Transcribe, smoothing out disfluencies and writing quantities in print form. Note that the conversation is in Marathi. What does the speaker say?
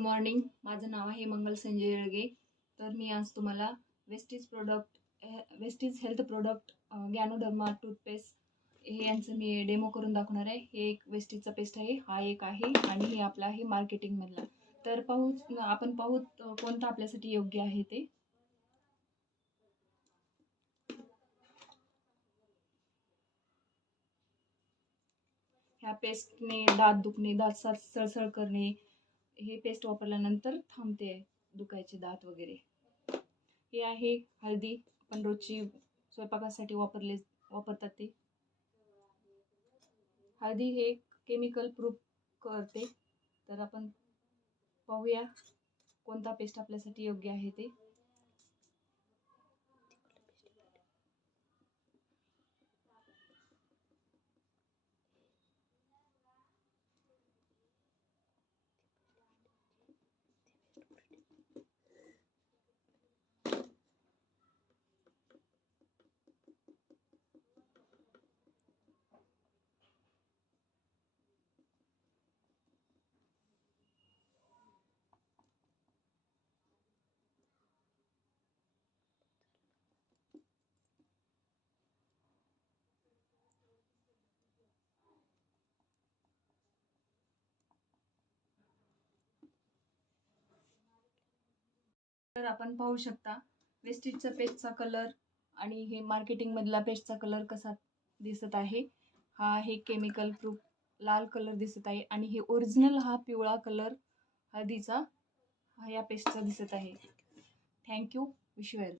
मॉर्निंग, माझं नाव आहे मंगल संजय येळगे. तर मी आज तुम्हाला वेस्टीज हेल्थ प्रोडक्ट गॅनोडर्मा टूथपेस्ट हे यांचं मी डेमो करून दाखवणार आहे. हे एक वेस्टीजचा पेस्ट आहे, हा एक आहे आणि हे आपला आहे मार्केटिंगमधला. तर आपण पाहू कोणता आपल्यासाठी योग्य आहे ते. ह्या पेस्टने दात दुखणे, दात सळसळ करणे, हे पेस्ट वापरल्यानंतर थांबते दुखायचे दात वगैरे. हे आहे हळदी, आपण रोजची स्वयंपाकासाठी वापरतात ते. हळदी हे केमिकल प्रूफ करते. तर आपण पाहूया कोणता पेस्ट आपल्यासाठी योग्य आहे ते. तर आपण पाहू शकता वेस्टीजचा पेस्टचा कलर आणि हे मार्केटिंग मधला पेस्टचा कलर कसा दिसत आहे. हा आहे केमिकल प्रूफ लाल कलर दिसत आहे आणि हे ओरिजिनल हा पिवळा कलर हळदीचा हा या पेस्टचा दिसत आहे. थँक्यू. Wish you well.